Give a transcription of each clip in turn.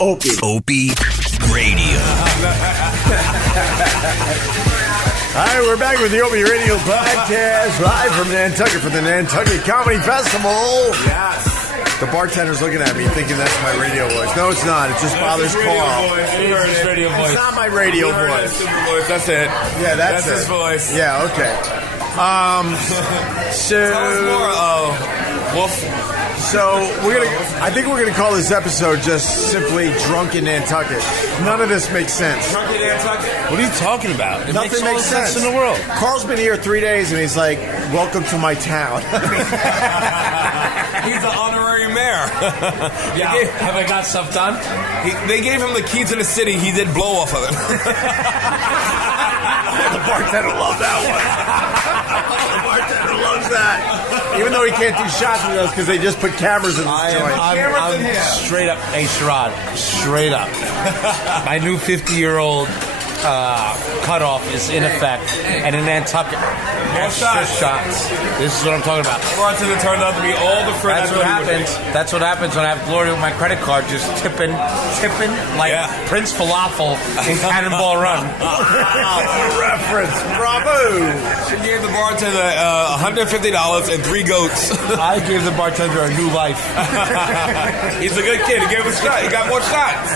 Opie Radio. All right, we're back with the Opie Radio podcast, live from Nantucket for the Nantucket Comedy Festival. Yes. The bartender's looking at me thinking that's my radio voice. No, it's not. It just bothers Carl. It's radio voice. It's not my radio voice. That's it. Yeah, that's his voice. Yeah, okay. So I think we're gonna call this episode just simply "Drunk in Nantucket." None of this makes sense. Drunk in Nantucket? What are you talking about? Nothing makes sense in the world. Carl's been here 3 days and he's like, "Welcome to my town." He's the honorary mayor. Have I got stuff done? They gave him the key to the city. He did blow off of it. The bartender loved that one. The bartender loves that. Even though he can't do shots with us because they just put cameras in this joint. I'm straight up, hey Sherrod, straight up. My new 50-year-old cutoff is in effect, and in Nantucket, extra shots. This is what I'm talking about. Bartender turned out to be all the friends. That's what happens when I have Gloria with my credit card, just tipping like Prince Falafel in Cannonball Run. Reference, bravo! She gave the bartender $150 and 3 goats. I gave the bartender a new life. He's a good kid. He gave us a shot. He got more shots.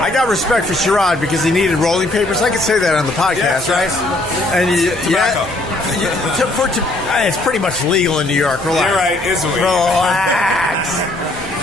I got respect for Sherrod because he needed rolling papers. I could say that on the podcast, right? And it's pretty much legal in New York. Relax. You're right. It's weird. Relax.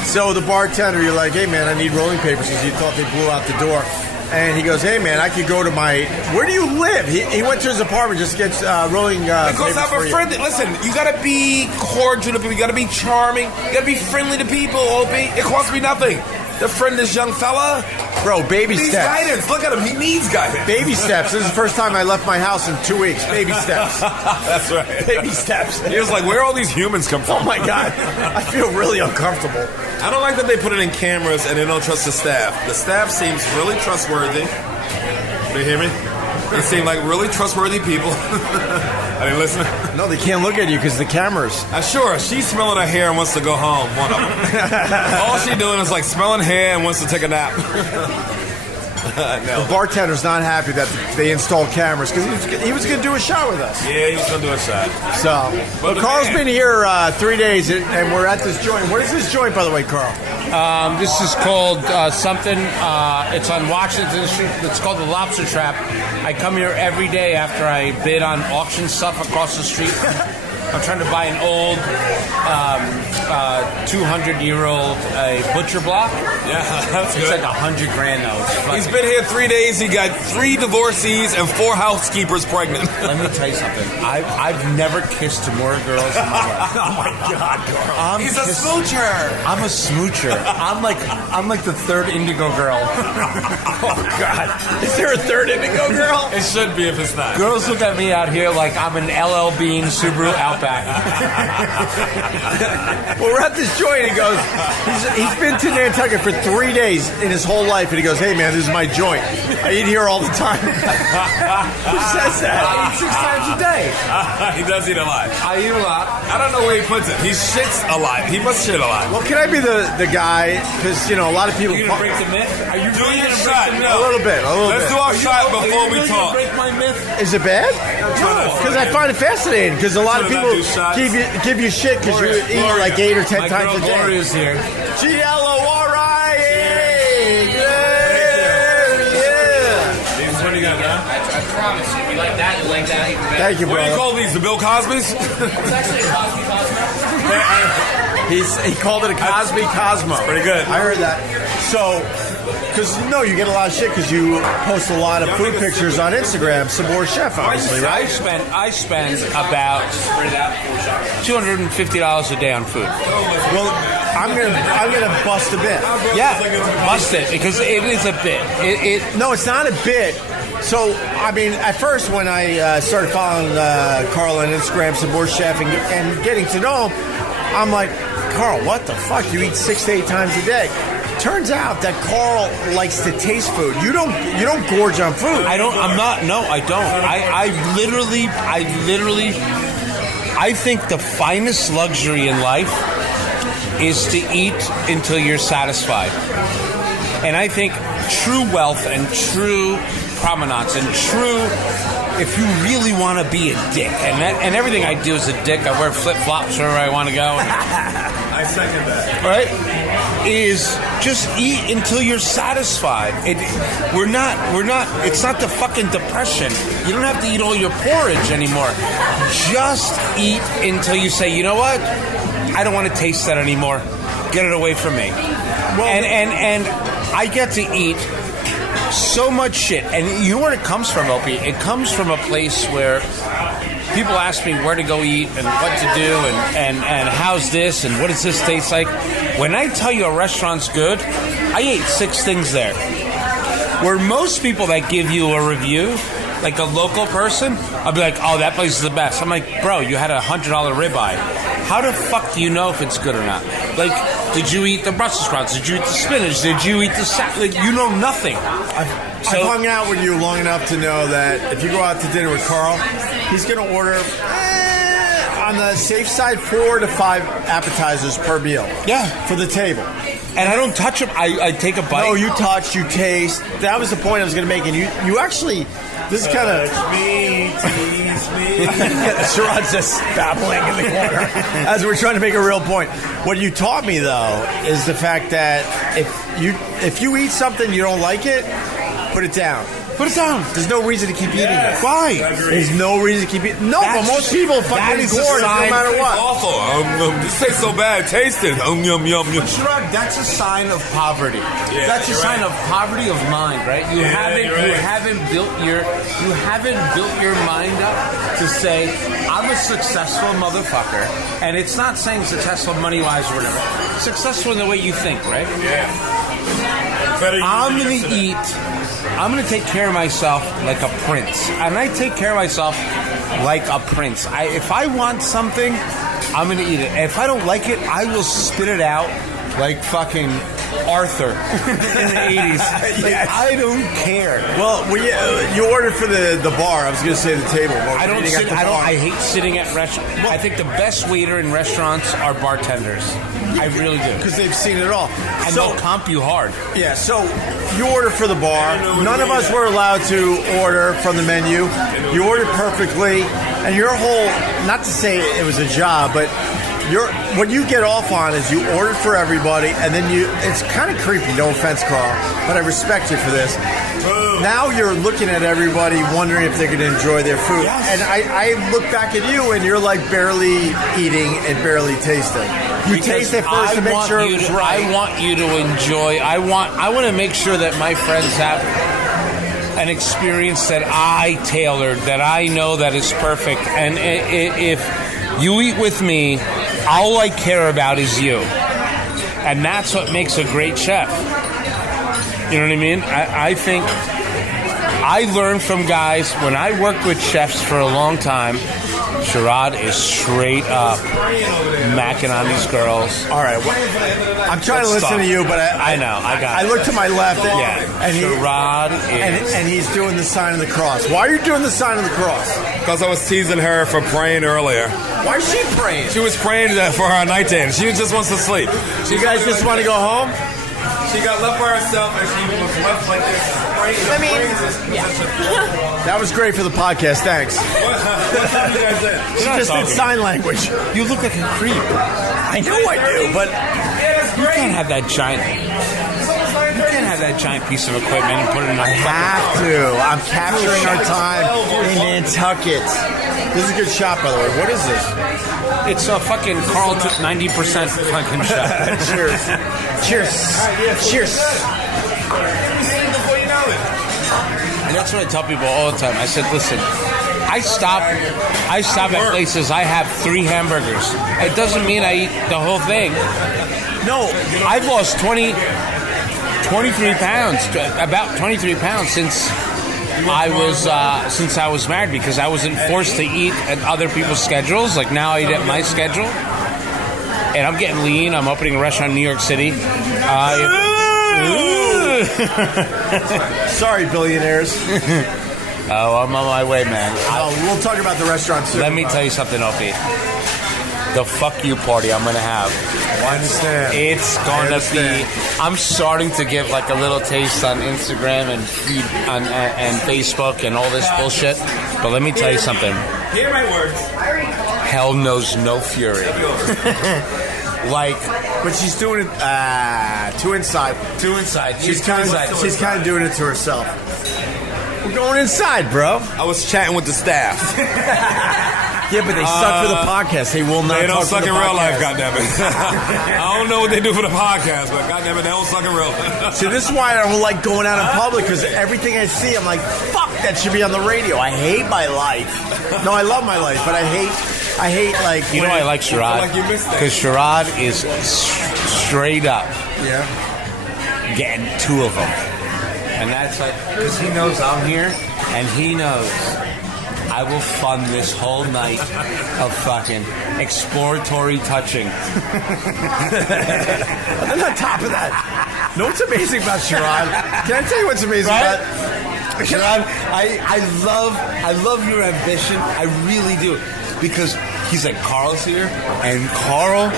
So the bartender, you're like, "Hey man, I need rolling papers," because he thought they blew out the door. And he goes, "Hey man, I could go to my. Where do you live?" He went to his apartment just to get rolling. Because I'm a friend. Listen, you gotta be cordial to people. You gotta be charming. You gotta be friendly to people. Opie, it costs me nothing. To friend this young fella. Bro, baby He needs steps. guidance. Look at him. He needs guidance. Baby steps. This is the first time I left my house in 2 weeks. Baby steps. That's right. Baby steps. He was like, where all these humans come from? Oh my God. I feel really uncomfortable. I don't like that they put it in cameras and they don't trust the staff. The staff seems really trustworthy. Do you hear me? They seem like really trustworthy people. Are they listening? No, they can't look at you because the cameras. Sure, she's smelling her hair and wants to go home. One of them. All she's doing is like smelling hair and wants to take a nap. No. The bartender's not happy that they installed cameras because he was going to do a shot with us. Yeah, he was going to do a shot. So, but Carl's been here 3 days and we're at this joint. What is this joint, by the way, Carl? This is called something. It's on Washington Street. It's called the Lobster Trap. I come here every day after I bid on auction stuff across the street. I'm trying to buy an old 200-year-old butcher block. Yeah, that's It's good. like $100,000 though. He's been here 3 days. He got 3 divorcees and 4 housekeepers pregnant. Let me tell you something. I've never kissed more girls in my life. Oh my God, Carl. He's a smoocher. I'm a smoocher. I'm like the third Indigo girl. Oh God. Is there a third Indigo girl? It should be if it's not. Girls look at me out here like I'm an LL Bean Subaru Outback. Well, we're at this joint. He goes, he's been to Nantucket for 3 days in his whole life, and he goes, "Hey man, this is my joint. I eat here all the time." Who says that? I eat 6 times a day. He does eat a lot. I eat a lot. I don't know where he puts it. He shits a lot. He must shit a lot. Well, can I be the guy? Because a lot of people. Are you gonna break the myth? Are you Do really your gonna shot. break the myth? No. A little bit. Let's do our shot before we talk. Break my myth. Is it bad? Because I find it fascinating. Because a lot of Should I people do shots? give you shit because you eat like 8 or 10 My times girl a day. Gloria's here. Gloria. What do you got, huh? I promise you, if you like that, you like that even better. Thank you, What do you bro. call these? The Bill Cosbys? It's actually a Cosby Cosmo. He called it a Cosby Cosmo. pretty good. I heard that. So, because you get a lot of shit because you post a lot of food pictures on Instagram. Sabor Chef, obviously, right? I spend about $250 a day on food. Well, I'm gonna bust a bit. Yeah, bust it because it is a bit. No, it's not a bit. So, I mean, at first when I started following Carl on Instagram, Sabor Chef, and getting to know him, I'm like, Carl, what the fuck? You eat 6 to 8 times a day. Turns out that Carl likes to taste food. You don't gorge on food. I don't. I'm not. No, I don't. I literally. I think the finest luxury in life is to eat until you're satisfied. And I think true wealth and true provenance and true, if you really want to be a dick, and everything I do is a dick. I wear flip-flops wherever I want to go. I second that. Right? Is just eat until you're satisfied. It's not the fucking depression. You don't have to eat all your porridge anymore. Just eat until you say, you know what? I don't want to taste that anymore. Get it away from me. Well, and I get to eat so much shit. And you know where it comes from, Opie? It comes from a place where people ask me where to go eat and what to do and how's this and what does this taste like. When I tell you a restaurant's good, I ate 6 things there. Where most people that give you a review, like a local person, I'll be like, oh, that place is the best. I'm like, bro, you had a $100 ribeye. How the fuck do you know if it's good or not? Like, did you eat the Brussels sprouts? Did you eat the spinach? Did you eat the salad? Like, you know nothing. I've hung out with you long enough to know that if you go out to dinner with Carl, he's going to order, on the safe side, 4 to 5 appetizers per meal. Yeah. For the table. And I don't touch them. I take a bite. No, you touch, you taste. That was the point I was going to make. And you actually, this is kind of... Tease me. Sherrod's just babbling in the corner as we're trying to make a real point. What you taught me, though, is the fact that if you eat something you don't like it, put it down. Put it down. There's no reason to keep eating it. Why? There's no reason to keep eating. No, but most people fucking gorge no matter what. It's awful. This tastes so bad. Taste it. Yum, yum, yum. Sherrod, that's a sign of poverty. Yeah, that's a sign of poverty of mind, right? You haven't built your mind up to say, I'm a successful motherfucker, and it's not saying successful money wise or whatever. Successful in the way you think, right? Yeah. I'm gonna take care of myself like a prince, and I take care of myself like a prince. If I want something, I'm gonna eat it. If I don't like it, I will spit it out like fucking Arthur in the 80s. Yes. I don't care. Well, you ordered for the bar. I was going to say the table. I hate sitting at restaurants. I think the best waiter in restaurants are bartenders. I really do. Because they've seen it all. And they'll comp you hard. Yeah, so you ordered for the bar. None of us were allowed to order from the menu. You ordered perfectly. And your whole, not to say it was a job, but what you get off on is you ordered for everybody, and then it's kind of creepy, no offense, Carl, but I respect you for this. Now you're looking at everybody wondering if they're going to enjoy their food. Yes. And I look back at you, and you're like barely eating and barely tasting. You taste it first to make sure it was right. I want you to enjoy. I want to make sure that my friends have an experience that I tailored, that I know that is perfect. And if you eat with me, all I care about is you. And that's what makes a great chef. You know what I mean? I think I learned from guys, when I worked with chefs for a long time, Sherrod is straight up macking on these girls. All right, I'm trying to listen to you, but I know. I look to my left, and Sherrod and he's doing the sign of the cross. Why are you doing the sign of the cross? Because I was teasing her for praying earlier. Why is she praying? She was praying for her night dance. She just wants to sleep. You guys just want to go home? She got left by herself, and she was left like this. That was great for the podcast. Thanks. What time you guys in? She just did sign language. You look like a creep. I know I do, but you can't have that giant. You can't have that giant piece of equipment and put it in a have to. I'm capturing our time in Nantucket. This is a good shot, by the way. What is this? It's a fucking Carl took 90% fucking shot. Cheers. Cheers. Cheers. And that's what I tell people all the time. I said, listen, I stop at places. I have 3 hamburgers. It doesn't mean I eat the whole thing. No, I've lost 23 pounds, about 23 pounds since I was married, because I wasn't forced to eat at other people's schedules. Like, now I eat at my schedule, and I'm getting lean. I'm opening a restaurant in New York City. Sorry, billionaires. Oh, I'm on my way, man. We'll talk about the restaurant soon. Let me tell you something, Opie. the fuck you party I'm gonna have. I understand. It's gonna be. I'm starting to give like a little taste on Instagram and feed and Facebook and all this bullshit. But let me tell you something. Hear my words. Hell knows no fury. Like, but she's doing it too inside. Too inside. She's kind of doing it to herself. We're going inside, bro. I was chatting with the staff. Yeah, but they suck for the podcast. They will not. They don't talk suck for in the real life, podcast. goddammit. I don't know what they do for the podcast, but goddammit, they don't suck in real life. See, this is why I don't like going out in public, because everything I see, I'm like, fuck, that should be on the radio. I hate my life. No, I love my life, but I hate like. You know, I like Sherrod like you missed because Sherrod is straight up getting two of them, and that's like because he knows I'm here, and he knows I will fund this whole night of fucking exploratory touching. And on top of that, know what's amazing about Sherrod? Can I tell you what's amazing about Sherrod? I love your ambition. I really do. Because he's like, Carl's here, and Carl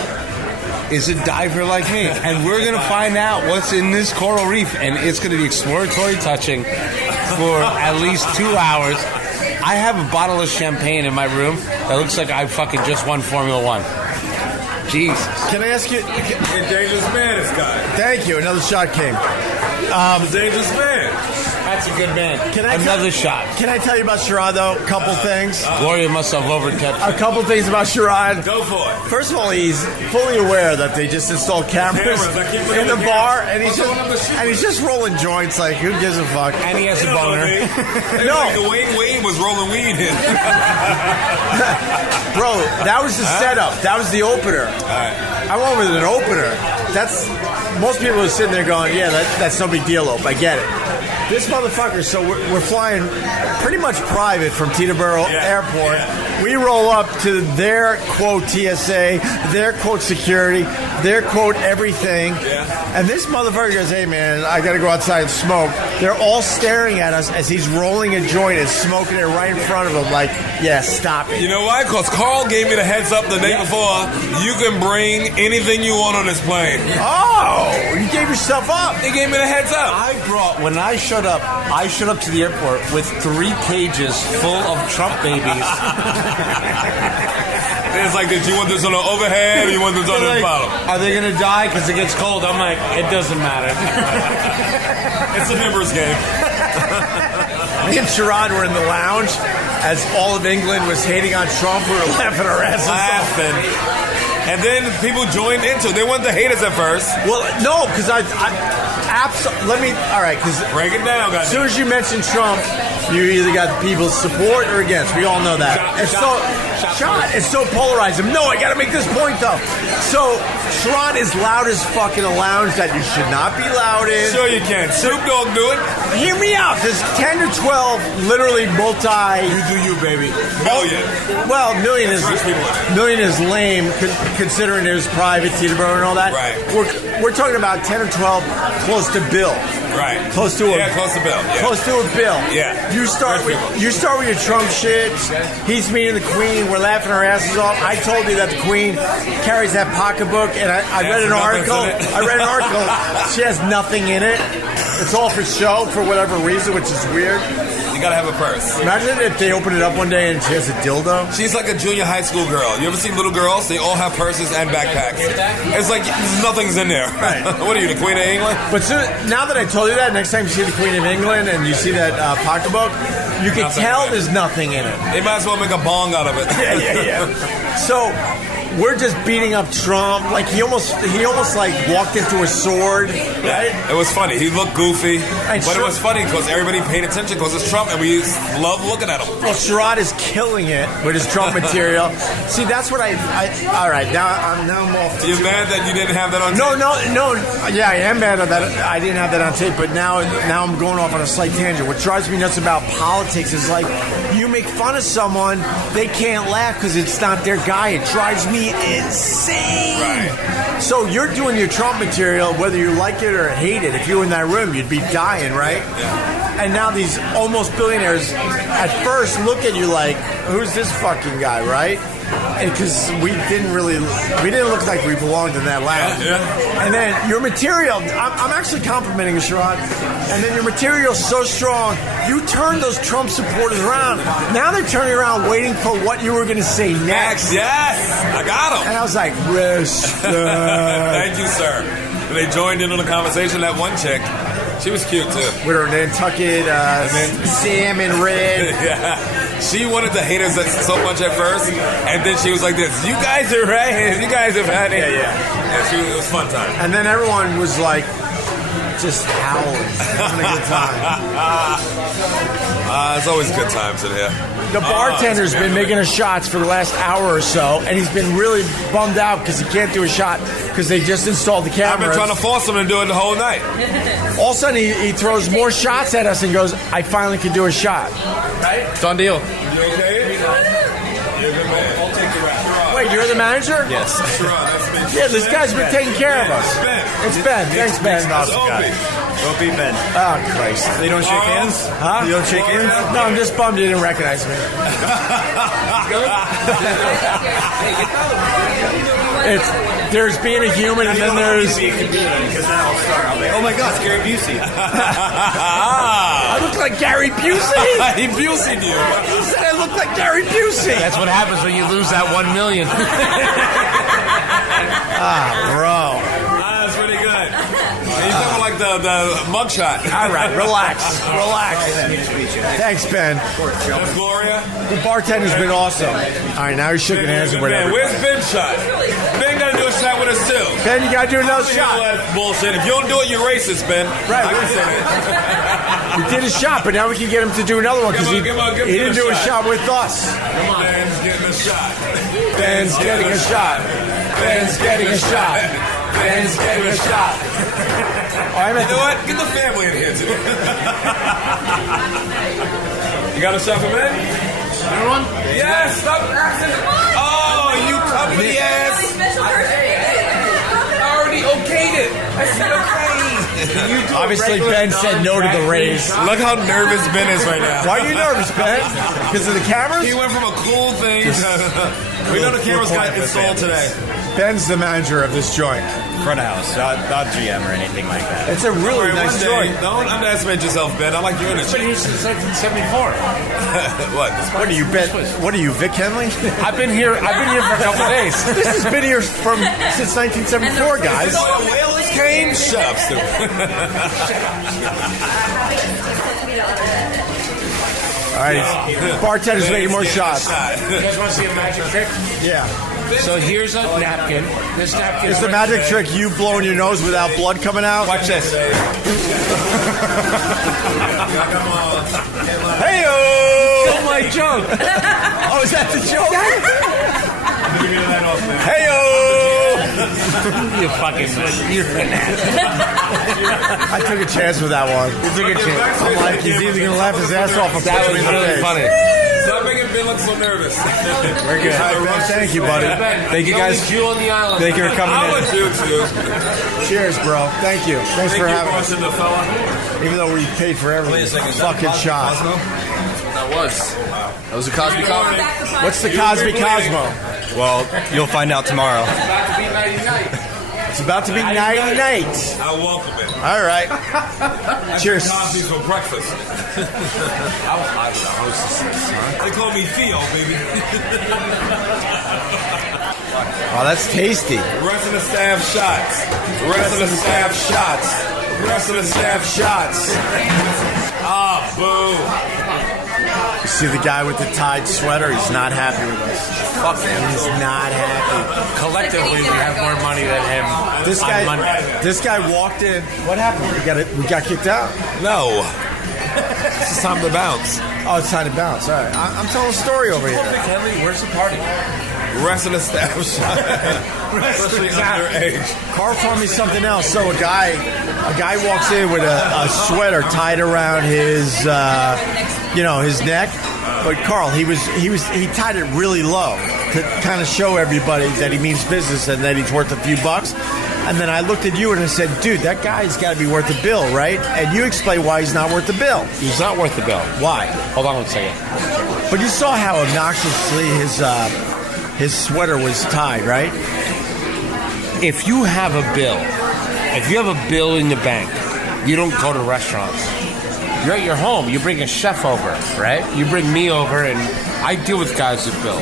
is a diver like me. And we're going to find out what's in this coral reef. And it's going to be exploratory touching for at least 2 hours. I have a bottle of champagne in my room that looks like I fucking just won Formula One. Jesus. Can I ask you? The dangerous man is guy. Thank you. Another shot came. The dangerous man. That's a good man. Another shot. Can I tell you about Sherrod, though? A couple things. Gloria must have overkept. A couple things about Sherrod. Go for it. First of all, he's fully aware that they just installed cameras in the bar, and he's just rolling joints. Like, who gives a fuck? And he has a boner. No, The Wade was rolling weed in. bro, that was the setup. That was the opener. I went with an opener. That's most people are sitting there going, "Yeah, that's no big deal, Ope. I get it." This motherfucker. So we're flying pretty much private from Teterboro Airport. Yeah. We roll up to their quote TSA, their quote security, their quote everything. Yeah. And this motherfucker goes, "Hey man, I got to go outside and smoke." They're all staring at us as he's rolling a joint and smoking it right in front of him. Like, yeah, stop it. You know why? Because Carl gave me the heads up the day before. You can bring anything you want on this plane. Oh, you gave yourself up. He gave me the heads up. When I showed up to the airport with 3 cages full of Trump babies. It's like, did you want this on the overhead or you want this on the bottom? Are they going to die because it gets cold? I'm like, it doesn't matter. It's a numbers game. Me and Sherrod were in the lounge as all of England was hating on Trump. We were laughing our asses off. And then people joined into it. They wanted to hate us at first. Well, no, because all right, because Break it down, guys. as soon as you mention Trump, you either got the people's support or against. We all know that. It's so polarizing. No, I got to make this point, though. So, Sherrod is loud as fuck in a lounge that you should not be loud in. Sure you can. Snoop Dogg do it. Hear me out. There's 10 to 12 literally multi... You do you, baby. Million. Well, million is Rich people in it. million is lame considering it was private, Teterboro and all that. Right. We're talking about 10 or 12 close to Bill. Right. Close to Bill. Yeah. Close to a bill. Yeah. You start with your Trump shit. He's meeting the Queen. We're laughing our asses off. I told you that the Queen carries that pocketbook, and I read an article. She has nothing in it. It's all for show for whatever reason, which is weird. You gotta have a purse. Imagine if they open it up one day and she has a dildo. She's like a junior high school girl. You ever seen little girls? They all have purses and backpacks. It's like nothing's in there. Right. What are you, the Queen of England? But now that I told you that, next time you see the Queen of England and you see that pocketbook, you can tell there's nothing in it. They might as well make a bong out of it. Yeah. So we're just beating up Trump. Like he almost like walked into a sword. Right? It was funny. He looked goofy, And but it was funny because everybody paid attention because it's Trump, and we love looking at him. Well, Sherrod is killing it with his Trump material. See, that's what I all right, now I'm off. You're mad that you didn't have that on tape? No. Yeah, I am mad at that. I didn't have that on tape, but now I'm going off on a slight tangent. What drives me nuts about politics is like you make fun of someone, they can't laugh because it's not their guy. It drives me insane. Right. So you're doing your Trump material, whether you like it or hate it. If you were in that room, you'd be dying, right? Yeah. And now these almost billionaires at first look at you like, who's this fucking guy, right? Because we didn't look like we belonged in that lounge. Yeah. And then your material, I'm actually complimenting you, Sherrod. And then your material's so strong, you turned those Trump supporters around. Now they're turning around waiting for what you were going to say next. Yes, I got them. And I was like, respect. Thank you, sir. And they joined in on the conversation. That one chick, she was cute too. With her Nantucket salmon red. Yeah. She wanted to hate us so much at first, and then she was like this, you guys are right, you guys are funny. Yeah, it was a fun time. And then everyone was like, just howling, having a good time. It's always good times in here. The bartender's been making us shots for the last hour or so, and he's been really bummed out because he can't do a shot because they just installed the cameras. I've been trying to force him to do it the whole night. All of a sudden, he throws more shots at us and goes, I finally can do a shot. Right? Done deal. You okay? You're a good man. I'll take the rap. Wait, you're the manager? Yes. Sherrod, that's me. Yeah, this guy's been taking care of us. It's Ben. Thanks, Ben. Opie, Ben. Oh, Christ. They don't shake hands? Huh? You don't shake hands? No, I'm just bummed you didn't recognize me. There's being a human, and then there's... Because then I'll start. I'll be, oh my God, it's Gary Busey. I look like Gary Busey? He Busey'd you. He said I look like Gary Busey. That's what happens when you lose that 1 million. Bro. That's pretty good. He's talking like the mugshot. All right, relax. Thanks, Ben. That's Gloria. The bartender's been awesome. All right, now you're shaking hands with Man, everybody. where's Ben's shot? Ben got to do a shot with us too. Ben, you got to do another You know shot. that bullshit. If you don't do it, you're racist, Ben. Right. I can say that. We did a shot, but now we can get him to do another one because he Give him didn't a do a shot. shot with us. Come on. Ben's getting a shot. Ben's getting a shot. Ben's getting a shot. Ben's getting a shot. Oh, I meant You know what? Get the family in here too. You got a shot for Ben? Everyone? Yes. Stop acting. Oh, you covered the ass. I already okayed it. I said okay. Obviously, Ben said no to the raise. Look how nervous Ben is right now. Why are you nervous, Ben? Because of the cameras? He went from a cool thing to... We know the cameras got installed today. Ben's the manager of this joint. Front of house, not GM or anything like that. It's a really nice joint. Don't underestimate yourself, Ben. I like you in it. Been here since 1974. What? What are you, Ben? What are you, Vic Henley? I've been here for a couple of days. This has been here since 1974, guys. You know what whalers came? Shut up, stupid. All right, bartender's making more shots. You guys want to see a magic trick? Yeah. So here's a napkin. This napkin Is the magic trick you blowing your nose without blood coming out? Watch this. Hey-o! Oh my joke. Oh, is that the joke? Hey-o! You fucking you're an ass. I took a chance with that one. You took a chance. I'm like, he's either going to laugh his ass off or That punch was me in the really face. funny. Stop making Ben look so nervous. We're good. Thank you, buddy. Thank you, guys. Only Jew on the island. Thank you for coming I in. would do too. Cheers, bro. Thank you. Thanks Thank for you, having us. Boston, the fella. Even though we paid for every fucking shot. That was a Cosby Cosmo. What's the Cosby Cosmo? Well, you'll find out tomorrow. It's about to be night. I welcome it. All right. Cheers. Cosby's for breakfast. They call me Theo, baby. Oh, that's tasty. Rest of the staff shots. Rest of the staff shots. Rest of the staff shots. Ah, boo. You see the guy with the tied sweater? He's not happy with us. Fuck him. He's not happy. Collectively, we have more money than him. This on guy, Monday. this guy walked in. What happened? We got kicked out. No. It's time to bounce. Oh, it's time to bounce. All right, I'm telling a story over here. Henley, where's the party? Rest of the staff shot. Especially underage. Carl told me something else. So a guy walks in with a sweater tied around his, his neck. But Carl, he tied it really low to kind of show everybody that he means business and that he's worth a few bucks. And then I looked at you and I said, dude, that guy's got to be worth the bill, right? And you explained why he's not worth the bill. He's not worth the bill. Why? Hold on one second. But you saw how obnoxiously his sweater was tied, right? If you have a bill in the bank, you don't go to restaurants. You're at your home. You bring a chef over, right? You bring me over, and I deal with guys with bills.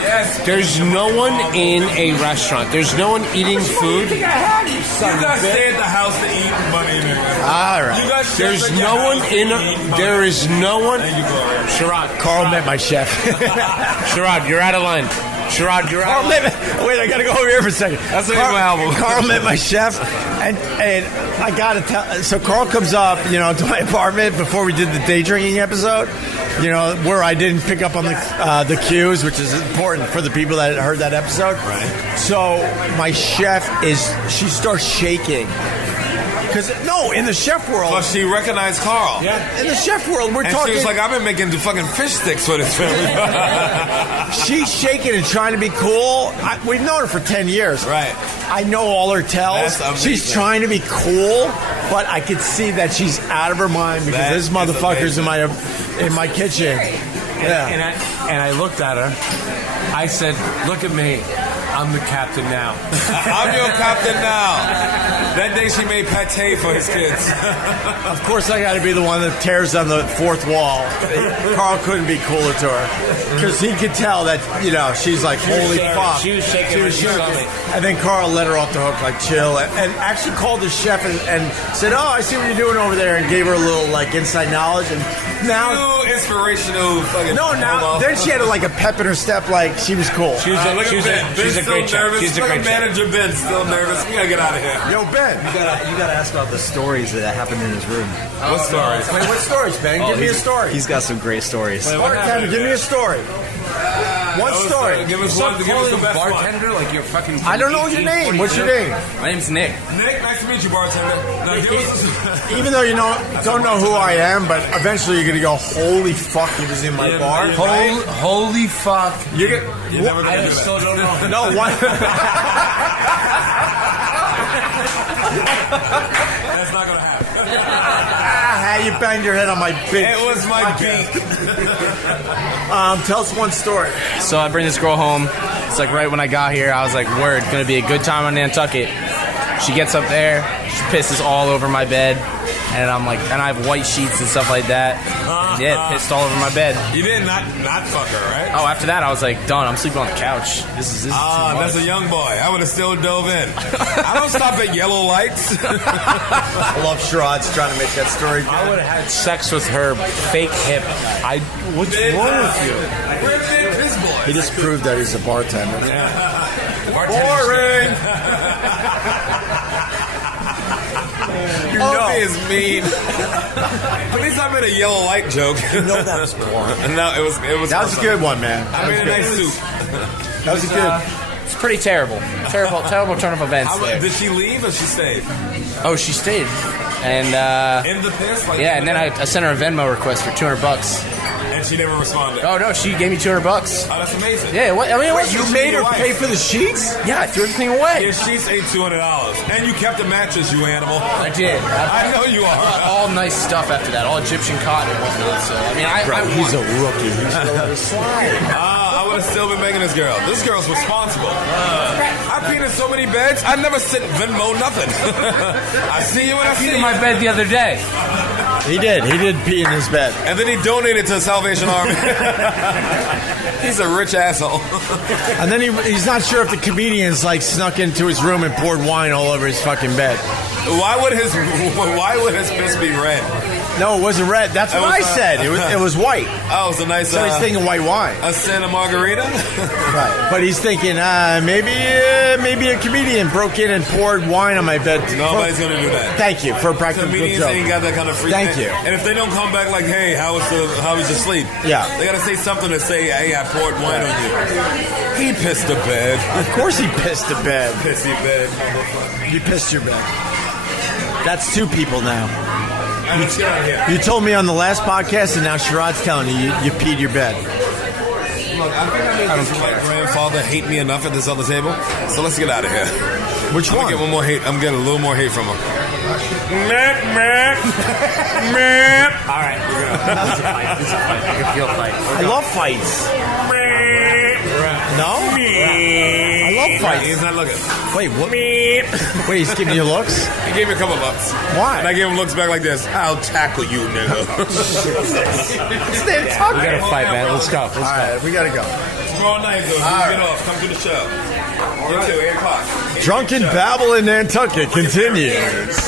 Yes. There's no one in a restaurant. There's no one eating food. You guys stay at the house to eat money. All right. You guys There's no one in. There is no one. Sherrod. Carl met my chef. Sherrod, you're out of line. Sherrod, you're out. Wait, I gotta go over here for a second. That's the name of my album. Carl met my chef, and I gotta tell. So Carl comes up, to my apartment before we did the day drinking episode. Where I didn't pick up on the cues, which is important for the people that heard that episode. Right. So my chef she starts shaking. In the chef world. Well, she recognized Carl. Yeah. In the chef world, we're talking. She was like, I've been making fucking fish sticks for this family. She's shaking and trying to be cool. We've known her for 10 years. Right. I know all her tells. That's amazing. She's trying to be cool, but I could see that she's out of her mind because this motherfucker's in my kitchen. Yeah. And I looked at her. I said, look at me. I'm the captain now. I'm your captain now. That day she made pate for his kids. Of course, I got to be the one that tears down the fourth wall. Carl couldn't be cooler to her because he could tell that she's like, holy fuck. She was shaking. And then Carl let her off the hook, like chill, and actually called the chef and said, "Oh, I see what you're doing over there," and gave her a little like inside knowledge. And now, new inspirational fucking. Then she had like a pep in her step, like she was cool. She's a great chef. She's a great manager. Ben's still nervous. We gotta get out of here. Yo, Ben, You gotta ask about the stories that happened in his room. What stories? Wait, what stories, Ben? Give me a story. He's got some great stories. Bartender, give me a story. One story. Give us one. Give us the best one. Bartender, like you're fucking. I don't know your name. What's your name? My name's Nick. Nick, nice to meet you, bartender. Now, give us Even though you don't know who I am, but eventually you're gonna go, holy fuck, he was in my bar. Holy fuck. I still don't know. No, one. That's not gonna happen. How you banged your head on my big. It was my beak. Tell us one story. So I bring this girl home. It's like right when I got here, I was like, word, gonna be a good time on Nantucket. She gets up there, she pisses all over my bed, and I'm like, and I have white sheets and stuff like that. Yeah, pissed all over my bed. You did not fuck her, right? Oh, after that, I was like, done. I'm sleeping on the couch. This is too much. That's a young boy. I would have still dove in. I don't stop at yellow lights. I love Sherrod's trying to make that story good. I would have had sex with her fake hip. What's wrong with you? Where did this boy? He just proved that he's a bartender. Boring. Opie is mean. At least I made a yellow light joke. That was boring. No, it was. That was a good one, man. I made a nice soup. That was a good. It's pretty terrible. Terrible turn of events there. Did she leave or she stayed? Oh, she stayed. And, In the piss? Like yeah, and then I sent her a Venmo request for $200. And she never responded. Oh, no, she gave me $200. Oh, that's amazing. Yeah, You made her pay for the sheets? Yeah, I threw everything away. Your sheets ain't $200. And you kept the mattress, you animal. I did. I know you are. All nice stuff after that. All Egyptian cotton and whatnot. So, I mean, He's a rookie. He's still on the slide. I would have still been banging this girl. This girl's responsible. I peed in so many beds. I never sent Venmo nothing. I see you when I see In you. my bed the other day. He did pee in his bed. And then he donated to the Salvation Army. He's a rich asshole. And then he's not sure if the comedians like snuck into his room and poured wine all over his fucking bed. Why would his piss be red? No, it wasn't red. That's what I said. It was white. Oh, it's a nice. So he's thinking white wine. A Santa Margarita. Right. But he's thinking maybe a comedian broke in and poured wine on my bed. Nobody's gonna do that. Thank you for a practical Comedians joke. ain't got that kind of free. Thank you. And if they don't come back like, hey, how was your sleep? Yeah. They gotta say something to say, hey, I poured wine on you. He pissed the bed. Of course he pissed the bed. Pissy bed. You pissed your bed. That's two people now. Let's get out of here. You told me on the last podcast, and now Sherrod's telling you peed your bed. Look, I think I made this white grandfather hate me enough at this other table. So let's get out of here. Which I'm one? gonna get one more hate. I'm getting a little more hate from him. All right, this is a fight. This is a fight. I can feel a fight. I love fights. No? I love fights. He's not looking. Wait, what? Wait, he's giving you looks? He gave me a couple of looks. Why? And I gave him looks back like this. I'll tackle you, nigga. We gotta fight, man. Let's go. All right, we gotta go. Tomorrow night, though. Get off. Come to the show. Get to 8 o'clock. Drunken Babble in Nantucket continues.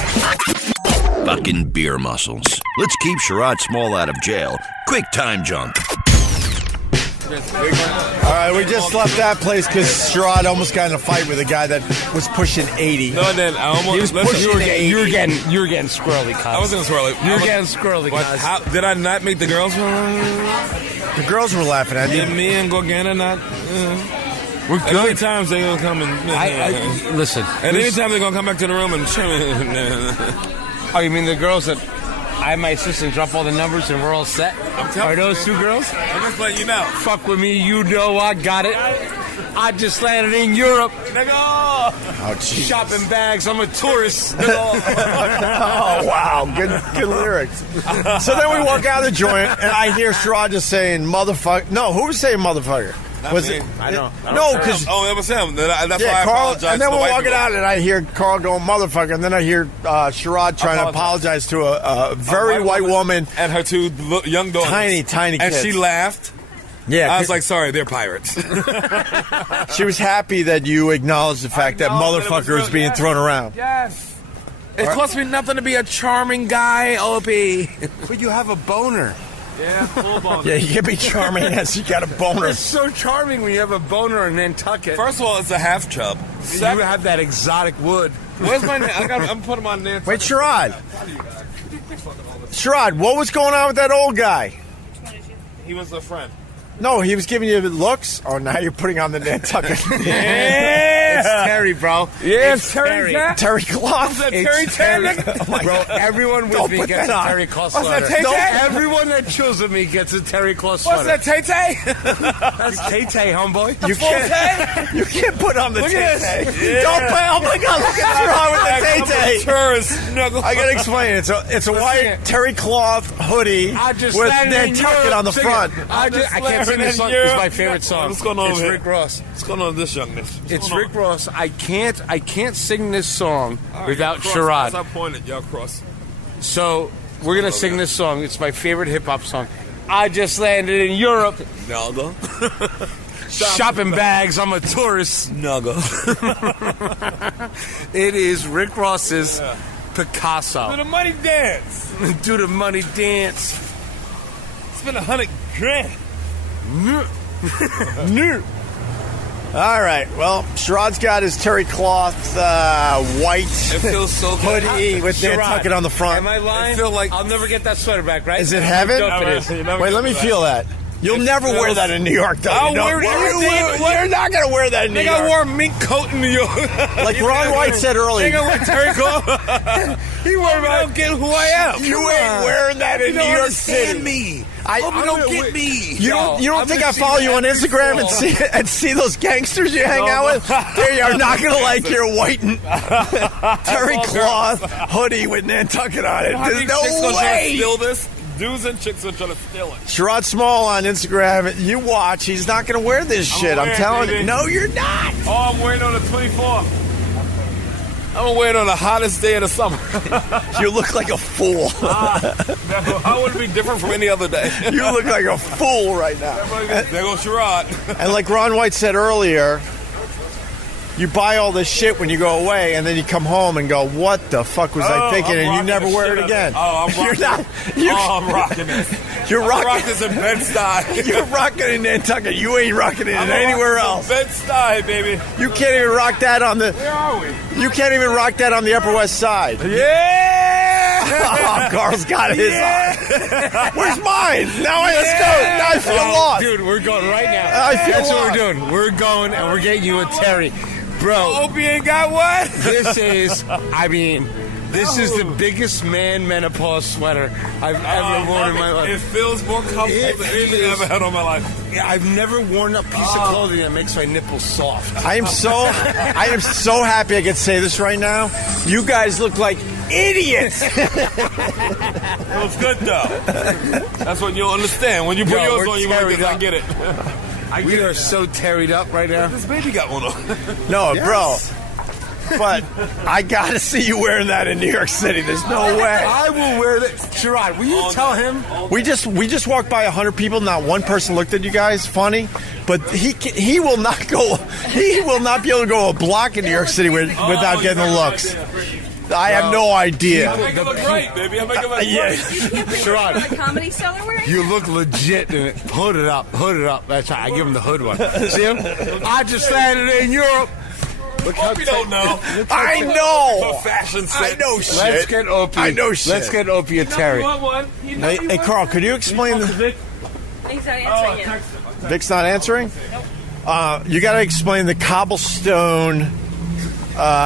Fucking beer muscles. Let's keep Sherrod Small out of jail. Quick time jump. All right, we just left that place because Sherrod almost got in a fight with a guy that was pushing 80. No, and then I almost... You were getting squirrely, cuz. I wasn't squirrely. You were getting squirrely, But cuz. how, did I not make the girls... The girls were laughing at you. And me and Gorgana not... We're How many times they gonna come and... Listen. And anytime they're gonna come back to the room and... Oh, you mean the girls that I have my assistant drop all the numbers and we're all set? Are those two girls? I'm just letting you know. Fuck with me, you know I got it. I just landed in Europe. Nigga. Oh, jeez. Shopping bags, I'm a tourist. Oh, wow. Good lyrics. So then we walk out of the joint, and I hear Sherrod just saying, motherfucker. No, who was saying motherfucker? Was me. it? I know. No, because... Oh, it was him. That's why I Yeah, Carl, apologize. and then to we're the white walking people. out, and I hear Carl going, motherfucker, and then I hear Sherrod trying to apologize to a very white woman. And her two young daughters. Tiny And kids. she laughed. Yeah, I was like, sorry, they're pirates. she was happy that you acknowledged the fact that motherfucker was being thrown around. Yes. It costs me nothing to be a charming guy, Opie. But you have a boner. Yeah, full bone. Yeah, you can be charming as you got a boner. It's so charming when you have a boner in Nantucket. First of all, it's a half chub. You have that exotic wood. Where's my... I'm putting my Nantucket. Wait, Sherrod. Sherrod, what was going on with that old guy? He was a friend. No, he was giving you looks. Oh, now you're putting on the Nantucket. It's Terry, bro. Yeah, It's Terry. Terry cloth. Terry Tan? Oh my Bro, God. everyone with Don't me put gets that a on. Terry cloth What's that, sweater. Tay-Tay? No, everyone that chills with me gets a Terry cloth What's sweater. that, Tay-Tay? That's Tay-Tay, homeboy. You can't put on the Look at Tay-Tay. this. Don't put. Oh my God! Look at Sherrod with the Tay-Tay. Tourist snuggle. I gotta explain. It's a white terry cloth hoodie I just with landed in Nantucket Europe. on the Sing front. it. I can't sing this song. It's my favorite song. What's going on It's over here? Rick Ross. What's going on with this youngness? It's Rick Ross. I can't sing this song without Cross. Sherrod. Stop pointing, y'all cross. So we're gonna sing this song. It's my favorite hip hop song. I just landed in Europe. Nuggle. Shopping bags. I'm a tourist. Nuggle. It is Rick Ross's Picasso. Do the money dance. Do the money dance. Spend $100 grand. All right. Well, Sherrod's got his terry cloth white It feels so good. hoodie with Sherrod, Nantucket on the front. Am I lying? I feel like- I'll never get that sweater back, right? Is it heaven? How dope it is. Wait, let me feel that. You'll never wear that in New York, though. I'll you know? wear it every day. You're not going to wear that in New Nigga, York. I wore a mink coat in New York. Like Ron White said earlier. Nigga, with Terry Cole. He worried about don't get who I am. You ain't wearing that in You New don't York understand City. me. I'm don't gonna- get me. You don't I'm think gonna I see follow you you on every Instagram and fall. see those gangsters you hang out with? They are not going to like your white terry cloth hoodie with Nantucket on it. How many There's chicks no gonna try to way. steal this? Dudes and chicks are trying to steal it. Sherrod Small on Instagram. You watch. He's not going to wear this shit. I'm wearing it, telling you. baby. No, you're not. Oh, I'm wearing it on the 24th. I'm gonna wear it on the hottest day of the summer. You look like a fool. I wouldn't be different from any other day. You look like a fool right now. There goes Sherrod. And like Ron White said earlier, you buy all this shit when you go away, and then you come home and go, "What the fuck was I thinking?" And you never wear it again. Oh, I'm rocking You're not. I'm rocking it. You're I rocking. rock this in Bed-Stuy. You're rocking it in Nantucket. You ain't rocking it anywhere else. Bed-Stuy, baby. You can't even rock that on the. Where are we? You can't even rock that on the Upper West Side. Yeah! Oh, Carl's got his on. Where's mine? Now let's go. Now I feel lost. Dude, we're going right now. I feel That's what lost. we're doing. We're going and we're getting you a Terry. Bro, Opie ain't got what? this is, I mean, This is the biggest man menopause sweater I've ever worn in my life. It feels more comfortable than anything I've ever had on my life. I've never worn a piece of clothing that makes my nipples soft. I am so happy I can say this right now. You guys look like idiots. Feels good though. That's what you'll understand when you put yours on. You won't get it. We are so tarried up right now. This baby got one on. No, bro. But I gotta see you wearing that in New York City. There's no way. I will wear that. Sherrod, will you tell him? We just walked by 100 people. Not one person looked at you guys funny. But he will not go. He will not be able to go a block in New York City without getting the looks. I have no idea. I make it look right, baby. I make it look right. Sherrod, the comedy cellar wearing? you look legit in it. Hood it up. That's right. I give him the hood one. See him? I just landed in Europe. Look how Opie don't know. I know. For fashion sense. I know shit. Let's get Opie. I know shit. Let's get Opie and Terry. Hey, Carl, could you explain the... He's not answering yet. Vic's not answering? You got to explain the cobblestone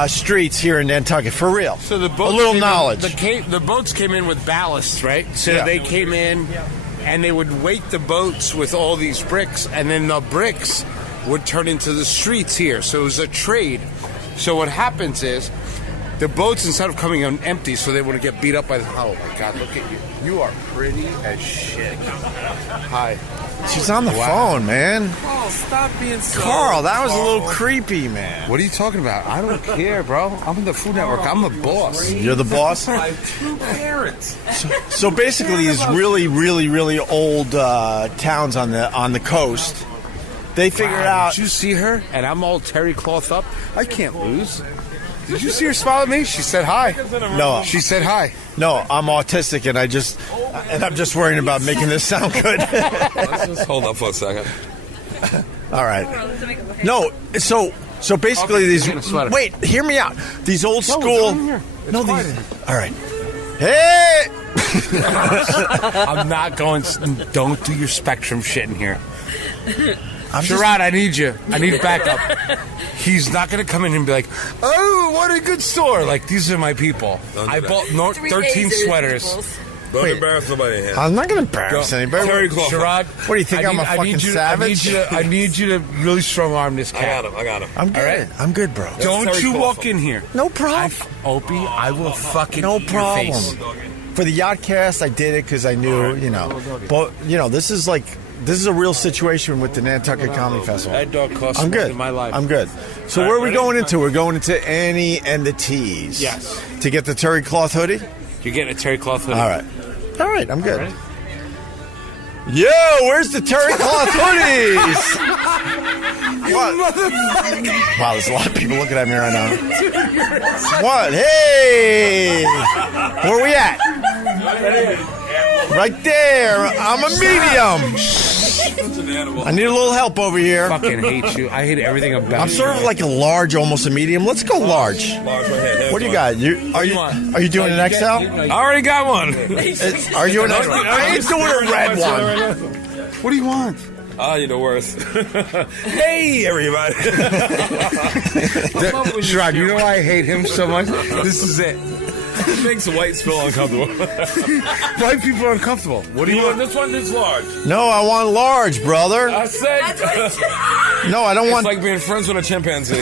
streets here in Nantucket, for real. So the boats a little came knowledge. In, the boats came in with ballast, right? So they came in, and they would weight the boats with all these bricks, and then the bricks would turn into the streets here. So it was a trade. So what happens is the boats, instead of coming in empty, so they wouldn't get beat up by the... Oh, my God, look at you. You are pretty as shit. Hi. She's on the phone, man. Carl, stop being so... Carl, that was a little creepy, man. What are you talking about? I don't care, bro. I'm in the Food Network. I'm the boss. You're the boss? I have two parents. So basically, these really, really, really old towns on the coast, they figured out... Did you see her? And I'm all terry cloth up. I can't lose. Did you see her smile at me? She said hi. No. She said hi. No, I'm autistic, and I'm just worrying about making this sound good. Let's just hold up for a second. All right. No, so basically these... Wait, hear me out. These old school... No, these... All right. Hey! I'm not going... Don't do your Spectrum shit in here. Sherrod, I need you. I need backup. He's not going to come in and be like, oh, what a good store. Like, these are my people. I bought 13 sweaters. Don't embarrass nobody here. I'm not going to embarrass anybody. Sherrod, what do you think? I'm a fucking savage? I need you to really strong arm this cat. I got him. I'm good. Right? I'm good, bro. Don't you walk in here. No problem. Opie, I will fucking no eat problem. your face. For the Yachtcast, I did it because I knew, But, this is a real situation with the Nantucket Comedy Festival. That dog cost I'm more good. than my life. I'm good. So where are we going into? We're going into Annie and the Tees. Yes. To get the terry cloth hoodie? You're getting a terry cloth hoodie. All right, I'm good. Yo, where's the terry cloth hoodies? What? Wow, there's a lot of people looking at me right now. What? Hey! Where we at? Right there. I'm a medium. I need a little help over here. I fucking hate you. I hate everything about you. I'm sort of like a large, almost a medium. Let's go large. What do you got? Are you doing an XL? I already got one. Are you an XL? I ain't doing a red one. What do you want? You're the worst. Hey, everybody. Sherrod, you know why I hate him so much? This is it. It makes whites feel uncomfortable. White people are uncomfortable. What do you want? This one is large. No, I want large, brother. I said. No, I don't want. It's like being friends with a chimpanzee.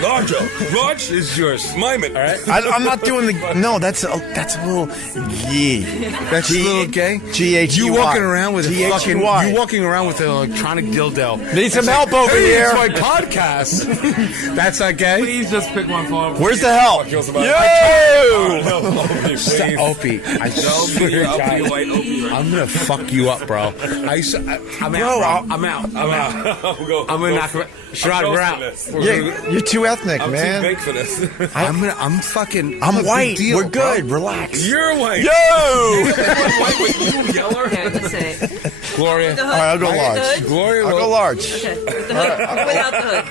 Large is yours. Mime it. All right. I'm not doing the. No, that's a little. That's a little gay. GHY. You walking around with a fucking. GHY. You walking around with an electronic dildo. Need some help over here. It's my podcast. That's not gay. Please just pick my phone. Where's the help? Yo! Opie, I swear to God, I'm gonna fuck you up, bro. I'm out. I'm out. I'm gonna knock him. Sherrod, we're out. You're too ethnic, I'm man. too big for this. I'm white. Deal, we're good. bro. Relax. You're white. Yo! White with you, yeller. Gloria. All right, I'll go large. Gloria. I'll go large. Okay, with the hood or without the hood?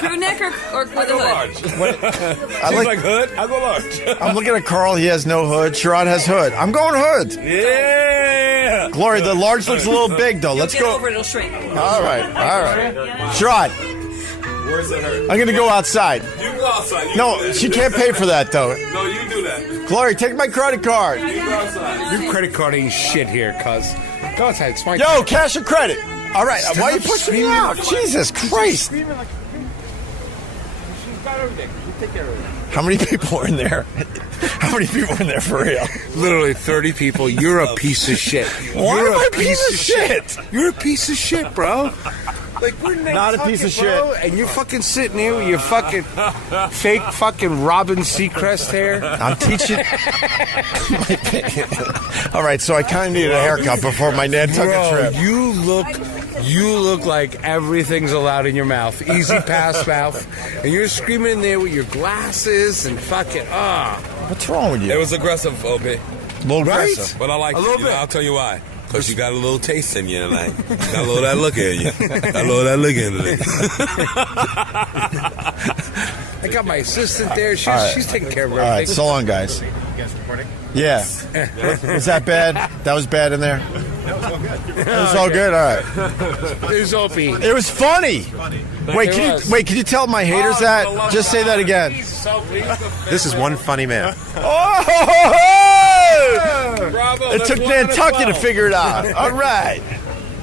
Crew neck or with the hood? Large. She's like hood. I'll go large. I'm looking at Carl. He has no hood. Sherrod has hood. I'm going hood. Yeah. Gloria, the large looks a little big, though. Let's Get go. over it, it'll shrink. All right. Sherrod, Where's it hurt? I'm going to go outside. You go outside. No, she can't pay for that, though. No, you do that. Glory, take my credit card. Your credit card ain't shit here, cuz. Go outside. It's my Yo, cash or credit? All right, why are you Stop pushing me screaming. out? Jesus Christ. She's got everything. You take care of it. How many people are in there? How many people are in there for real? Literally 30 people. You're a piece of shit. Why You're am I a piece of shit? You're a piece of shit, bro. Like, we're Not a piece of bro, and you're fucking sitting here with your fucking fake fucking Robin Seacrest hair. I'm teaching. All right, so I kind of needed a haircut before my Nantucket Bro, trip. you look like everything's allowed in your mouth. Easy pass mouth. And you're screaming in there with your glasses and fucking, What's wrong with you? It was aggressive, Opie. A little Right? aggressive. But I like A it. little You know, bit. I'll tell you why. Because you got a little taste in you tonight. Got a little of that look in you. Got a little of that look in you. I got my assistant there. She's, right. she's taking care of All right, everything. so long, guys. Yeah. Was that bad? That was bad in there? It was all good? All right. There's Opie. It was funny. Wait, can you tell my haters that? Just say that again. This is one funny man. Oh! Bravo, It took Nantucket to figure it out. All right.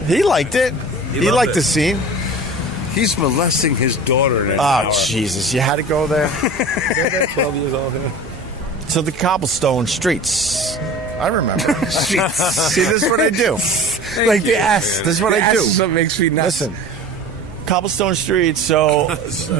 He liked it. He liked the scene. He's molesting his daughter in an Oh, hour. Jesus. You had to go there? 12 years old here. To the cobblestone streets. I remember. See, this is what I do. Like the S. This is what I do. This is what makes me nuts. Listen, cobblestone streets. So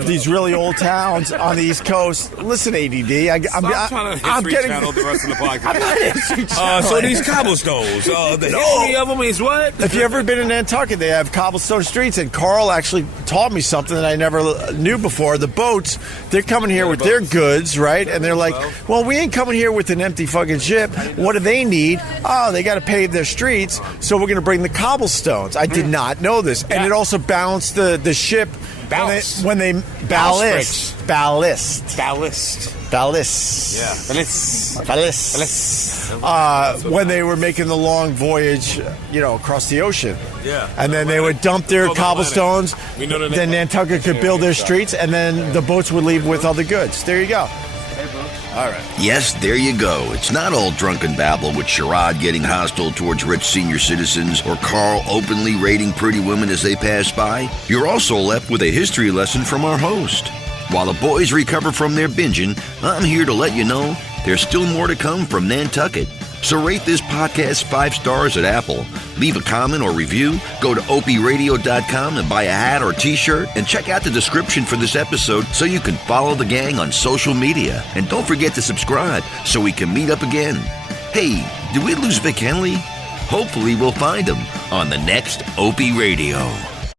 these really old towns on the East Coast. Listen, ADD. I'm Channel the rest of the podcast. I'm not History Channel. So these cobblestones, the history of them is what? If you ever been in Nantucket, they have cobblestone streets, and Carl actually taught me something that I never knew before. The boats, they're coming here with their goods, right? And they're like, well, we ain't coming here with an empty fucking ship. What do they need? Oh, they got to pave their streets, so we're going to bring the cobblestones. I did not know this. And it also balanced the ship Ballast. when they ballast. Ballast. When they were making the long voyage, across the ocean. Yeah. And then they would dump their cobblestones. We know the name. Then Nantucket could build their streets, and then the boats would leave with all the goods. There you go. All right. Yes, there you go. It's not all drunken babble with Sherrod getting hostile towards rich senior citizens or Carl openly rating pretty women as they pass by. You're also left with a history lesson from our host. While the boys recover from their binging, I'm here to let you know there's still more to come from Nantucket. So rate this podcast 5 stars at Apple. Leave a comment or review. Go to opiearadio.com and buy a hat or t-shirt. And check out the description for this episode so you can follow the gang on social media. And don't forget to subscribe so we can meet up again. Hey, did we lose Vic Henley? Hopefully we'll find him on the next Opie Radio.